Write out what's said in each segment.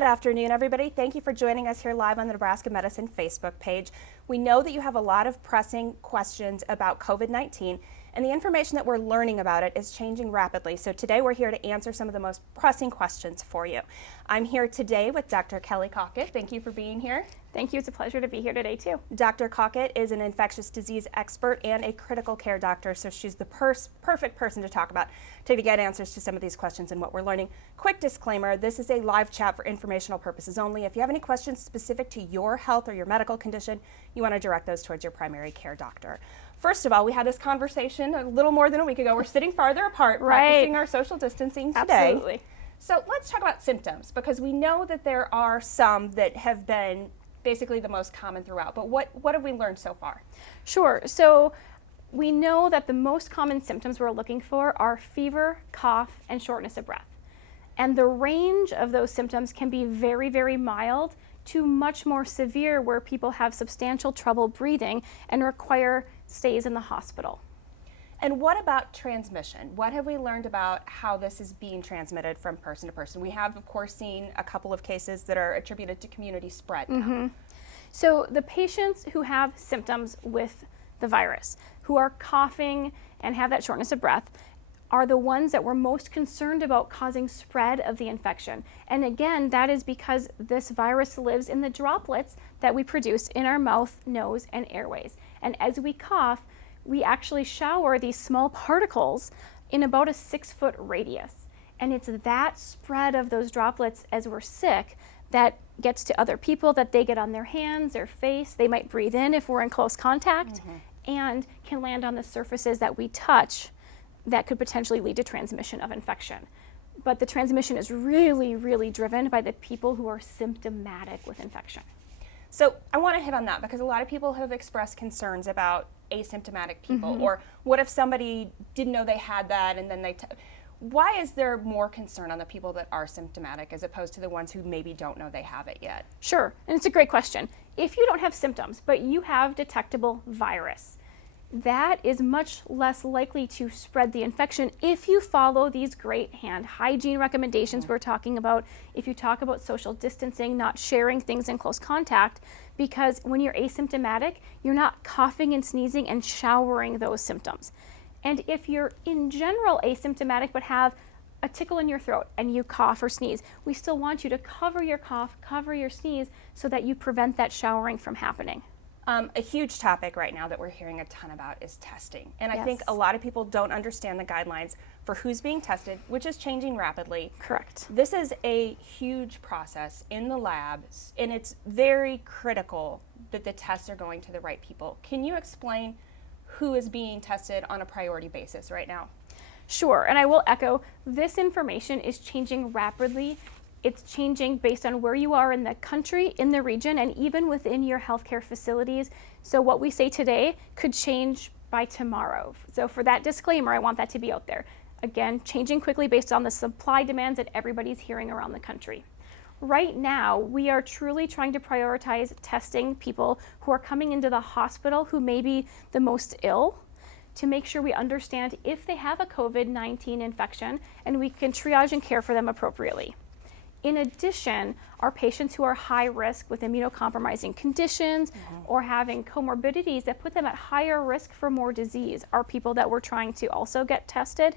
Good afternoon, everybody. Thank you for joining us here live on the Nebraska Medicine Facebook page. We know that you have a lot of pressing questions about COVID-19, and the information that we're learning about it is changing rapidly. So today we're here to answer some of the most pressing questions for you. I'm here today with Dr. Kelly Cawcutt. Thank you for being here. Thank you. It's a pleasure to be here today, too. Dr. Cawcutt is an infectious disease expert and a critical care doctor, so she's the perfect person to talk about to get answers to some of these questions and what we're learning. Quick disclaimer, this is a live chat for informational purposes only. If you have any questions specific to your health or your medical condition, you want to direct those towards your primary care doctor. First of all, we had this conversation a little more than a week ago. We're sitting farther apart, practicing our social distancing today. Absolutely. So let's talk about symptoms, because we know that there are some that have been basically the most common throughout. But what have we learned so far? Sure. So we know that the most common symptoms we're looking for are fever, cough, and shortness of breath. And the range of those symptoms can be very, very mild to much more severe, where people have substantial trouble breathing and require stays in the hospital. And what about transmission? What have we learned about how this is being transmitted from person to person? We have, of course, seen a couple of cases that are attributed to community spread now. So the patients who have symptoms with the virus, who are coughing and have that shortness of breath, are the ones that we're most concerned about causing spread of the infection. And again, that is because this virus lives in the droplets that we produce in our mouth, nose, and airways. And as we cough, we actually shower these small particles in about a 6-foot radius. And it's that spread of those droplets as we're sick that gets to other people, that they get on their hands, their face, they might breathe in if we're in close contact, and can land on the surfaces that we touch that could potentially lead to transmission of infection. But the transmission is really, really driven by the people who are symptomatic with infection. So I want to hit on that, because a lot of people have expressed concerns about asymptomatic people, or what if somebody didn't know they had that and then why is there more concern on the people that are symptomatic as opposed to the ones who maybe don't know they have it yet? Sure, and it's a great question. If you don't have symptoms, but you have detectable virus, that is much less likely to spread the infection if you follow these great hand hygiene recommendations we're talking about, if you talk about social distancing, not sharing things in close contact, because when you're asymptomatic, you're not coughing and sneezing and showering those symptoms. And if you're in general asymptomatic but have a tickle in your throat and you cough or sneeze, we still want you to cover your cough, cover your sneeze, so that you prevent that showering from happening. A huge topic right now that we're hearing a ton about is testing. And I think a lot of people don't understand the guidelines for who's being tested, which is changing rapidly. Correct. This is a huge process in the labs, and it's very critical that the tests are going to the right people. Can you explain who is being tested on a priority basis right now? Sure, and I will echo, this information is changing rapidly. It's changing based on where you are in the country, in the region, and even within your healthcare facilities. So what we say today could change by tomorrow. So for that disclaimer, I want that to be out there. Again, changing quickly based on the supply demands that everybody's hearing around the country. Right now, we are truly trying to prioritize testing people who are coming into the hospital who may be the most ill, to make sure we understand if they have a COVID-19 infection and we can triage and care for them appropriately. In addition, our patients who are high risk with immunocompromising conditions or having comorbidities that put them at higher risk for more disease are people that we're trying to also get tested.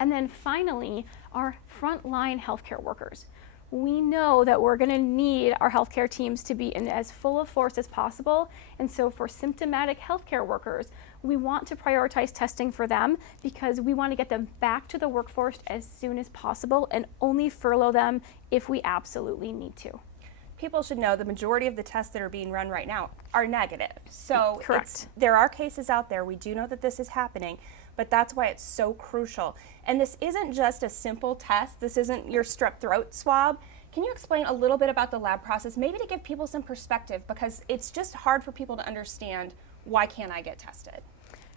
And then finally, our frontline healthcare workers. We know that we're going to need our healthcare teams to be in as full of force as possible. And so for symptomatic healthcare workers, we want to prioritize testing for them, because we want to get them back to the workforce as soon as possible and only furlough them if we absolutely need to. People should know the majority of the tests that are being run right now are negative. So Correct. There are cases out there. We do know that this is happening, but that's why it's so crucial. And this isn't just a simple test. This isn't your strep throat swab. Can you explain a little bit about the lab process, maybe to give people some perspective, because it's just hard for people to understand, why can't I get tested?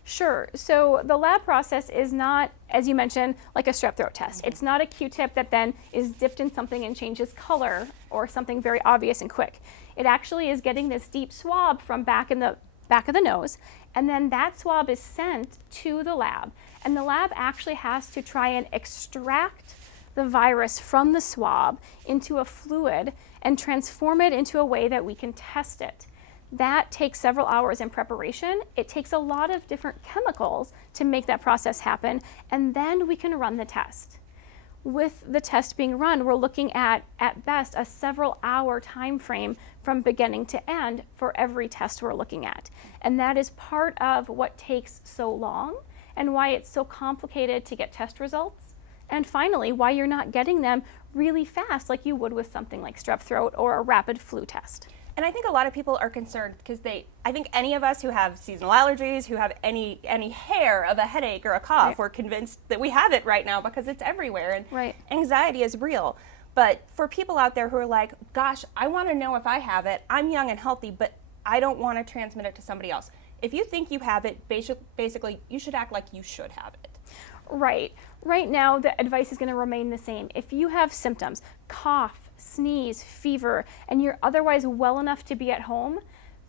Sure. So the lab process is not, as you mentioned, like a strep throat test. It's not a Q-tip that then is dipped in something and changes color, or something very obvious and quick. It actually is getting this deep swab from back of the nose, and then that swab is sent to the lab. And the lab actually has to try and extract the virus from the swab into a fluid and transform it into a way that we can test it. That takes several hours in preparation. It takes a lot of different chemicals to make that process happen, and then we can run the test. With the test being run, we're looking at best, a several hour time frame from beginning to end for every test we're looking at. And that is part of what takes so long and why it's so complicated to get test results. And finally, why you're not getting them really fast like you would with something like strep throat or a rapid flu test. And I think a lot of people are concerned because I think any of us who have seasonal allergies, who have any hair of a headache or a cough, Right. we're convinced that we have it right now because it's everywhere, and Right. anxiety is real. But for people out there who are like, gosh, I want to know if I have it, I'm young and healthy, but I don't want to transmit it to somebody else. If you think you have it, basically you should act like you should have it. Right. Right now, the advice is going to remain the same. If you have symptoms, cough, sneeze, fever, and you're otherwise well enough to be at home,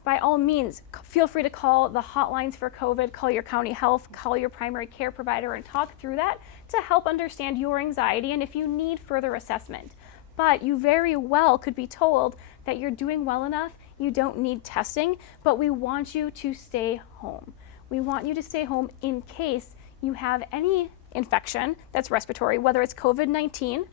by all means, feel free to call the hotlines for COVID, call your county health, call your primary care provider, and talk through that to help understand your anxiety and if you need further assessment. But you very well could be told that you're doing well enough, you don't need testing, but we want you to stay home. We want you to stay home in case you have any infection that's respiratory, whether it's COVID-19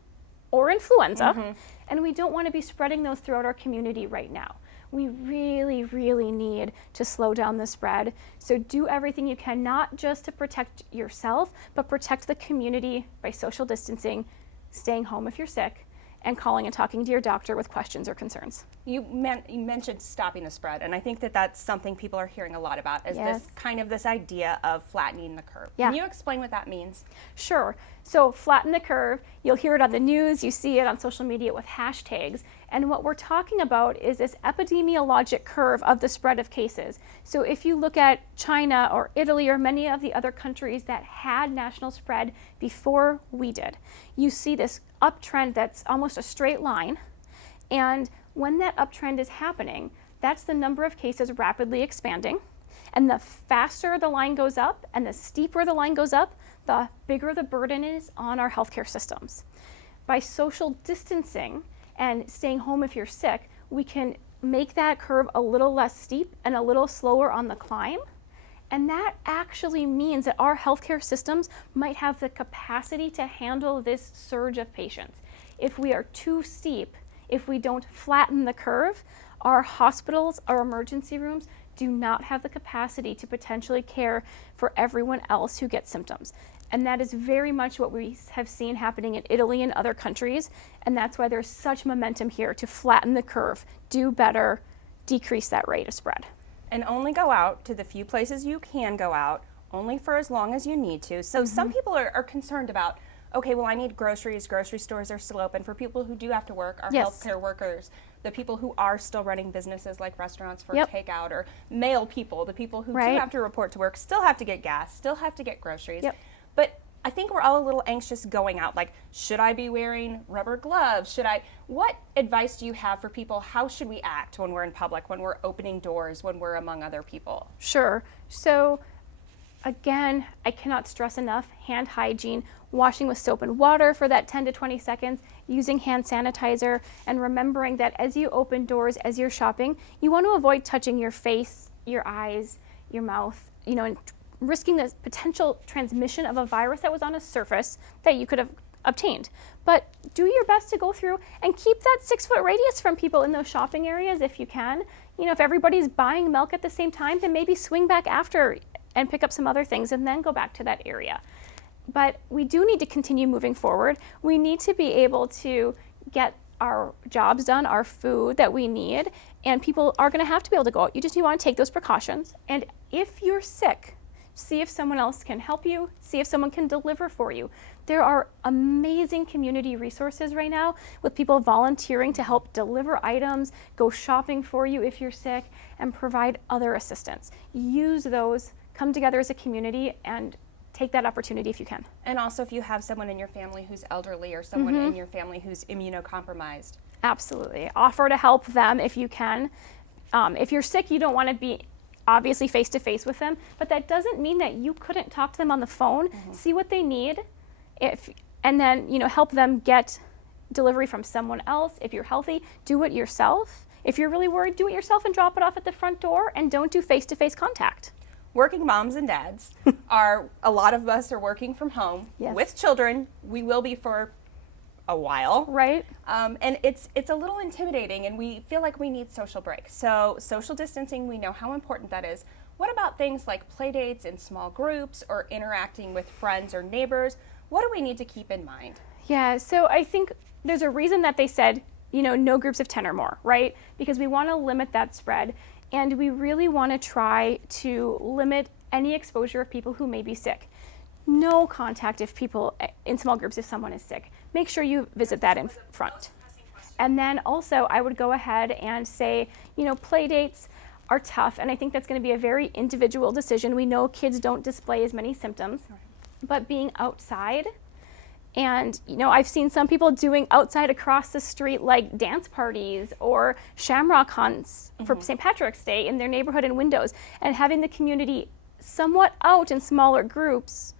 or influenza, and we don't want to be spreading those throughout our community right now. We really, really need to slow down the spread. So do everything you can, not just to protect yourself, but protect the community by social distancing, staying home if you're sick, and calling and talking to your doctor with questions or concerns. You mentioned stopping the spread, and I think that that's something people are hearing a lot about, is Yes. this idea of flattening the curve. Yeah. Can you explain what that means? Sure. So flatten the curve, you'll hear it on the news, you see it on social media with hashtags, and what we're talking about is this epidemiologic curve of the spread of cases. So if you look at China or Italy or many of the other countries that had national spread before we did, you see this uptrend that's almost a straight line, and when that uptrend is happening, that's the number of cases rapidly expanding. And the faster the line goes up and the steeper the line goes up, the bigger the burden is on our healthcare systems. By social distancing and staying home if you're sick, we can make that curve a little less steep and a little slower on the climb. And that actually means that our healthcare systems might have the capacity to handle this surge of patients. If we are too steep, if we don't flatten the curve, our hospitals, our emergency rooms do not have the capacity to potentially care for everyone else who gets symptoms. And that is very much what we have seen happening in Italy and other countries. And that's why there's such momentum here to flatten the curve, do better, decrease that rate of spread. And only go out to the few places you can go out, only for as long as you need to. So some people are concerned about, okay, well, I need groceries. Grocery stores are still open. For people who do have to work, our Yes. healthcare workers, the people who are still running businesses like restaurants for Yep. takeout, or mail people, the people who Right. do have to report to work, still have to get gas, still have to get groceries. Yep. But I think we're all a little anxious going out. Like, should I be wearing rubber gloves? What advice do you have for people? How should we act when we're in public, when we're opening doors, when we're among other people? Sure. So again, I cannot stress enough hand hygiene, washing with soap and water for that 10 to 20 seconds, using hand sanitizer, and remembering that as you open doors, as you're shopping, you want to avoid touching your face, your eyes, your mouth, and risking the potential transmission of a virus that was on a surface that you could have obtained. But do your best to go through and keep that 6-foot radius from people in those shopping areas if you can. If everybody's buying milk at the same time, then maybe swing back after and pick up some other things and then go back to that area. But we do need to continue moving forward. We need to be able to get our jobs done, our food that we need, and people are going to have to be able to go out. You just want to take those precautions. And if you're sick, see if someone else can help you, see if someone can deliver for you. There are amazing community resources right now with people volunteering to help deliver items, go shopping for you if you're sick, and provide other assistance. Use those, come together as a community, and take that opportunity if you can. And also if you have someone in your family who's elderly or someone in your family who's immunocompromised. Absolutely. Offer to help them if you can. If you're sick, you don't want to be obviously face-to-face with them, but that doesn't mean that you couldn't talk to them on the phone, see what they need. If and then, help them get delivery from someone else. If you're healthy, do it yourself. If you're really worried, do it yourself and drop it off at the front door, and don't do face-to-face contact. Working moms and dads a lot of us are working from home with children. We will be for a while. Right. And it's a little intimidating, and we feel like we need social breaks. So social distancing, we know how important that is. What about things like play dates in small groups or interacting with friends or neighbors? What do we need to keep in mind? Yeah, so I think there's a reason that they said, no groups of 10 or more, right? Because we want to limit that spread, and we really want to try to limit any exposure of people who may be sick. No contact if people in small groups if someone is sick. Make sure you visit that in front. And then also I would go ahead and say, play dates are tough, and I think that's going to be a very individual decision. We know kids don't display as many symptoms, but being outside, and I've seen some people doing outside across the street like dance parties or shamrock hunts for St. Patrick's Day in their neighborhood and windows, and having the community somewhat out in smaller groups,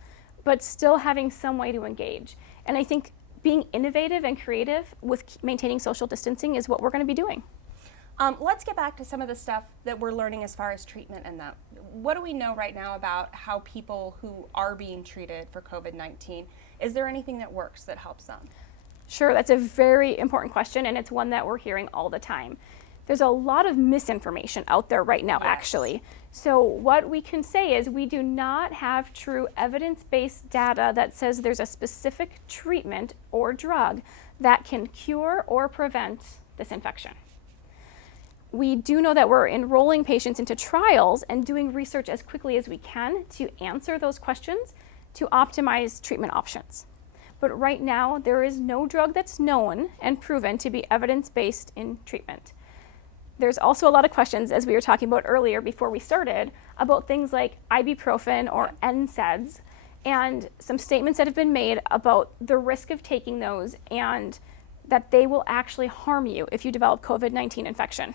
but still having some way to engage. And I think being innovative and creative with maintaining social distancing is what we're going to be doing. Let's get back to some of the stuff that we're learning as far as treatment and that. What do we know right now about how people who are being treated for COVID-19, is there anything that works that helps them? Sure, that's a very important question, and it's one that we're hearing all the time. There's a lot of misinformation out there right now, actually. So what we can say is we do not have true evidence-based data that says there's a specific treatment or drug that can cure or prevent this infection. We do know that we're enrolling patients into trials and doing research as quickly as we can to answer those questions to optimize treatment options. But right now, there is no drug that's known and proven to be evidence-based in treatment. There's also a lot of questions, as we were talking about earlier before we started, about things like ibuprofen or NSAIDs, and some statements that have been made about the risk of taking those and that they will actually harm you if you develop COVID-19 infection.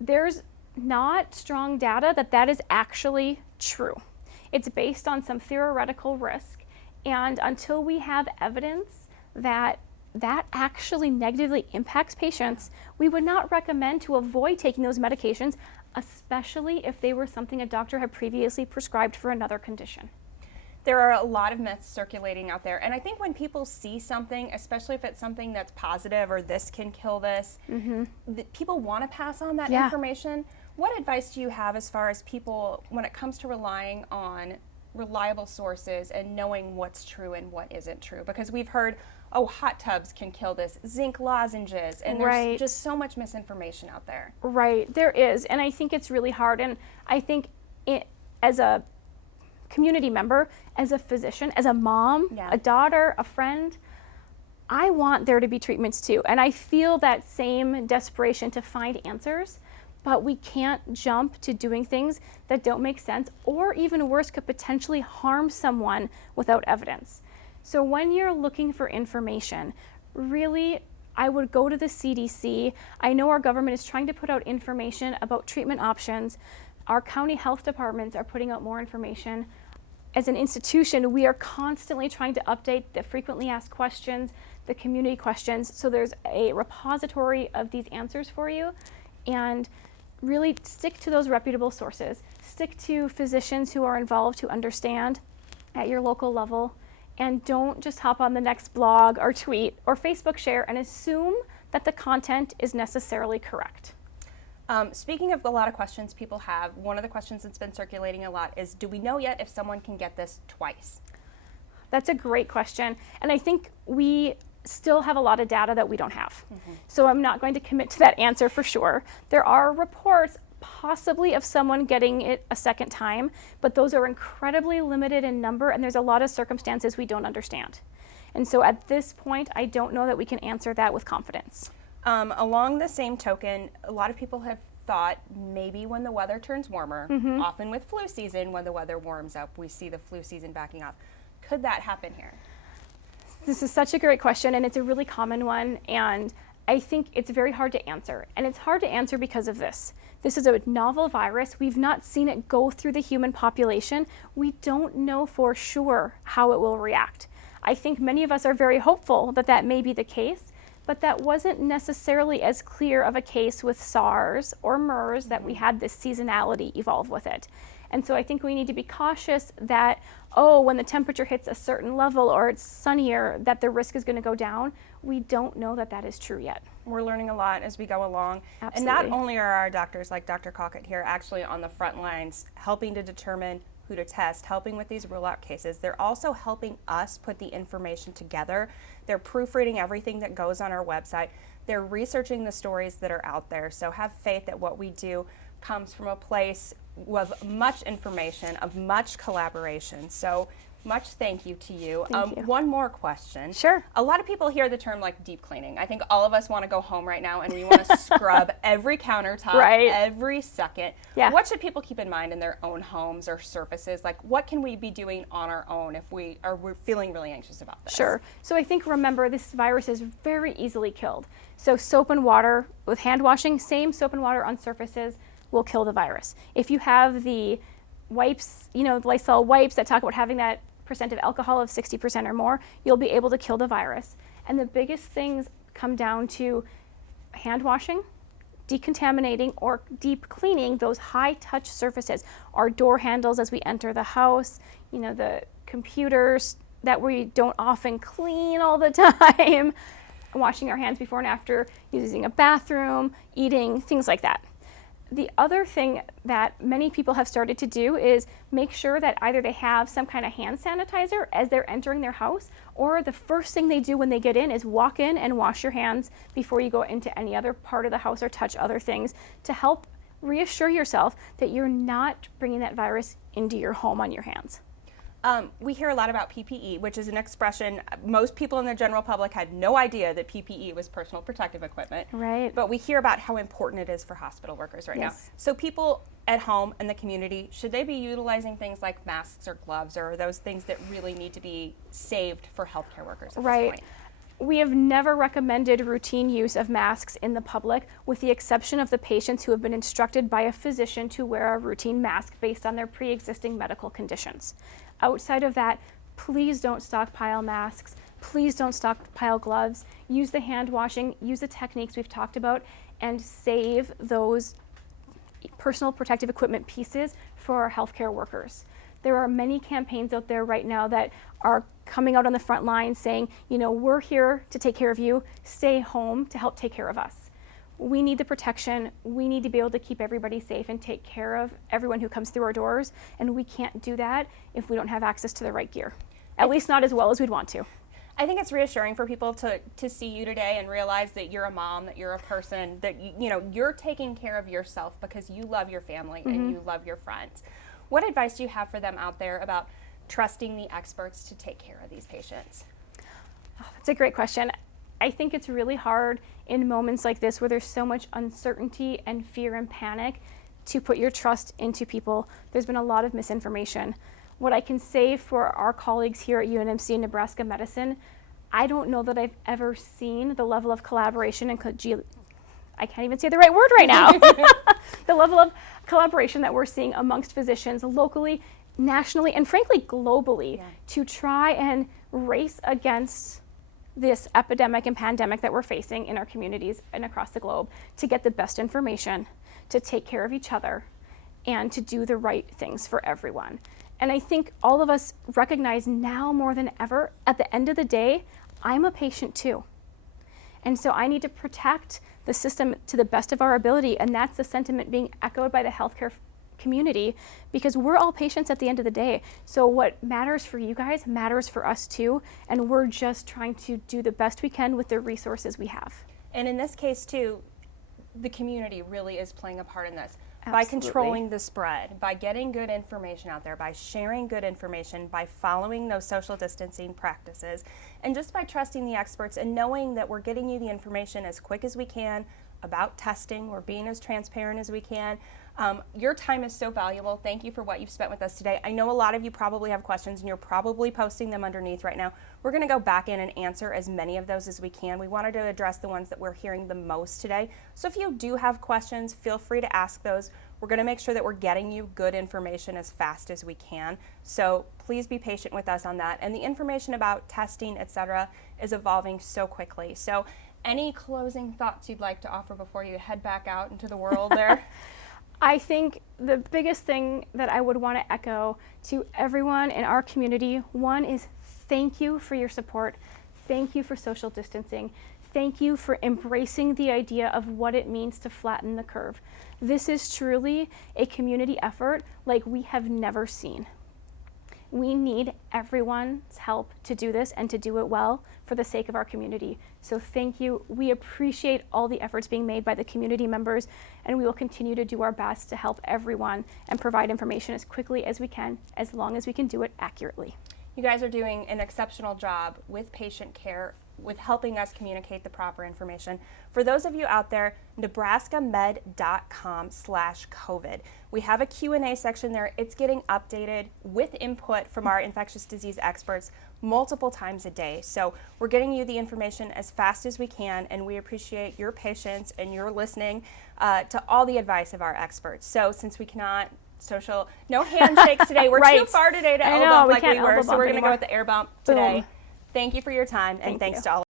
There's not strong data that that is actually true. It's based on some theoretical risk, and until we have evidence that that actually negatively impacts patients, we would not recommend to avoid taking those medications, especially if they were something a doctor had previously prescribed for another condition. There are a lot of myths circulating out there, and I think when people see something, especially if it's something that's positive or this can kill this, people want to pass on that information. What advice do you have as far as people when it comes to relying on reliable sources and knowing what's true and what isn't true? Because we've heard, hot tubs can kill this, zinc lozenges, and there's just so much misinformation out there. Right, there is, and I think it's really hard, and I think as a community member, as a physician, as a mom, a daughter, a friend, I want there to be treatments too, and I feel that same desperation to find answers, but we can't jump to doing things that don't make sense, or even worse, could potentially harm someone without evidence. So when you're looking for information, really, I would go to the CDC. I know our government is trying to put out information about treatment options. Our county health departments are putting out more information. As an institution, we are constantly trying to update the frequently asked questions, the community questions, so there's a repository of these answers for you. And really stick to those reputable sources. Stick to physicians who are involved, who understand at your local level, and don't just hop on the next blog or tweet or Facebook share and assume that the content is necessarily correct. Speaking of a lot of questions people have, one of the questions that's been circulating a lot is, do we know yet if someone can get this twice? That's a great question, and I think we still have a lot of data that we don't have. So I'm not going to commit to that answer for sure. There are reports possibly of someone getting it a second time, but those are incredibly limited in number, and there's a lot of circumstances we don't understand. And so at this point, I don't know that we can answer that with confidence. Along the same token, a lot of people have thought maybe when the weather turns warmer, often with flu season, when the weather warms up, we see the flu season backing up. Could that happen here? This is such a great question, and it's a really common one, and I think it's very hard to answer. And it's hard to answer because of this. This is a novel virus. We've not seen it go through the human population. We don't know for sure how it will react. I think many of us are very hopeful that that may be the case, but that wasn't necessarily as clear of a case with SARS or MERS, that we had this seasonality evolve with it. And so I think we need to be cautious that, oh, when the temperature hits a certain level or it's sunnier, that the risk is going to go down. We don't know that that is true yet. We're learning a lot as we go along. Absolutely. And not only are our doctors like Dr. Cawcutt here actually on the front lines helping to determine who to test, helping with these rule-out cases, they're also helping us put the information together. They're proofreading everything that goes on our website. They're researching the stories that are out there. So have faith that what we do comes from a place of much information, of much collaboration. So much thank you to you. Thank you. One more question. Sure. A lot of people hear the term like deep cleaning. I think all of us want to go home right now and we want to scrub every countertop Right. every second. Yeah. What should people keep in mind in their own homes or surfaces? Like what can we be doing on our own if we're feeling really anxious about this? Sure. So I think, remember, this virus is very easily killed. So soap and water with hand washing, same soap and water on surfaces will kill the virus. If you have the wipes, Lysol wipes that talk about having that percent of alcohol of 60% or more, you'll be able to kill the virus. And the biggest things come down to hand washing, decontaminating, or deep cleaning those high touch surfaces, our door handles as we enter the house, the computers that we don't often clean all the time, washing our hands before and after using a bathroom, eating, things like that. The other thing that many people have started to do is make sure that either they have some kind of hand sanitizer as they're entering their house, or the first thing they do when they get in is walk in and wash your hands before you go into any other part of the house or touch other things, to help reassure yourself that you're not bringing that virus into your home on your hands. We hear a lot about PPE, which is an expression most people in the general public had no idea that PPE was personal protective equipment. Right. But we hear about how important it is for hospital workers right now. Yes. So people at home in the community, should they be utilizing things like masks or gloves, or are those things that really need to be saved for healthcare workers at this point? We have never recommended routine use of masks in the public, with the exception of the patients who have been instructed by a physician to wear a routine mask based on their pre-existing medical conditions. Outside of that, please don't stockpile masks. Please don't stockpile gloves. Use the hand washing, use the techniques we've talked about, and save those personal protective equipment pieces for our healthcare workers. There are many campaigns out there right now that are coming out on the front line saying, we're here to take care of you, stay home to help take care of us. We need the protection. We need to be able to keep everybody safe and take care of everyone who comes through our doors, and we can't do that if we don't have access to the right gear, at least not as well as we'd want to. I think it's reassuring for people to see you today and realize that you're a mom, that you're a person, that you're taking care of yourself because you love your family and you love your friends. What advice do you have for them out there about trusting the experts to take care of these patients? Oh, that's a great question. I think it's really hard in moments like this where there's so much uncertainty and fear and panic to put your trust into people. There's been a lot of misinformation. What I can say for our colleagues here at UNMC and Nebraska Medicine, I don't know that I've ever seen the level of collaboration and I can't even say the right word right now. The level of collaboration that we're seeing amongst physicians locally, nationally, and frankly globally, to try and race against this epidemic and pandemic that we're facing in our communities and across the globe, to get the best information, to take care of each other, and to do the right things for everyone. And I think all of us recognize now more than ever, at the end of the day, I'm a patient too. And so I need to protect the system to the best of our ability, and that's the sentiment being echoed by the healthcare community, because we're all patients at the end of the day. So what matters for you guys matters for us too, and we're just trying to do the best we can with the resources we have. And in this case too, the community really is playing a part in this. Absolutely. By controlling the spread, by getting good information out there, by sharing good information, by following those social distancing practices, and just by trusting the experts and knowing that we're getting you the information as quick as we can, about testing. We're being as transparent as we can. Your time is so valuable. Thank you for what you've spent with us today. I know a lot of you probably have questions and you're probably posting them underneath right now. We're going to go back in and answer as many of those as we can. We wanted to address the ones that we're hearing the most today. So if you do have questions, feel free to ask those. We're going to make sure that we're getting you good information as fast as we can. So please be patient with us on that. And the information about testing, etc., is evolving so quickly. So any closing thoughts you'd like to offer before you head back out into the world there? I think the biggest thing that I would want to echo to everyone in our community, one is thank you for your support. Thank you for social distancing. Thank you for embracing the idea of what it means to flatten the curve. This is truly a community effort like we have never seen. We need everyone's help to do this and to do it well for the sake of our community. So thank you. We appreciate all the efforts being made by the community members, and we will continue to do our best to help everyone and provide information as quickly as we can, as long as we can do it accurately. You guys are doing an exceptional job with patient care, with helping us communicate the proper information. For those of you out there, nebraskamed.com/COVID. We have a Q&A section there. It's getting updated with input from our infectious disease experts multiple times a day. So we're getting you the information as fast as we can, and we appreciate your patience and your listening to all the advice of our experts. So since we cannot no handshakes today. We're Right. too far today to I elbow know, bump we like can't we were, elbow so bump we're going to go anymore. with the air bump today. Boom. Thank you for your time, and Thank thanks you. to all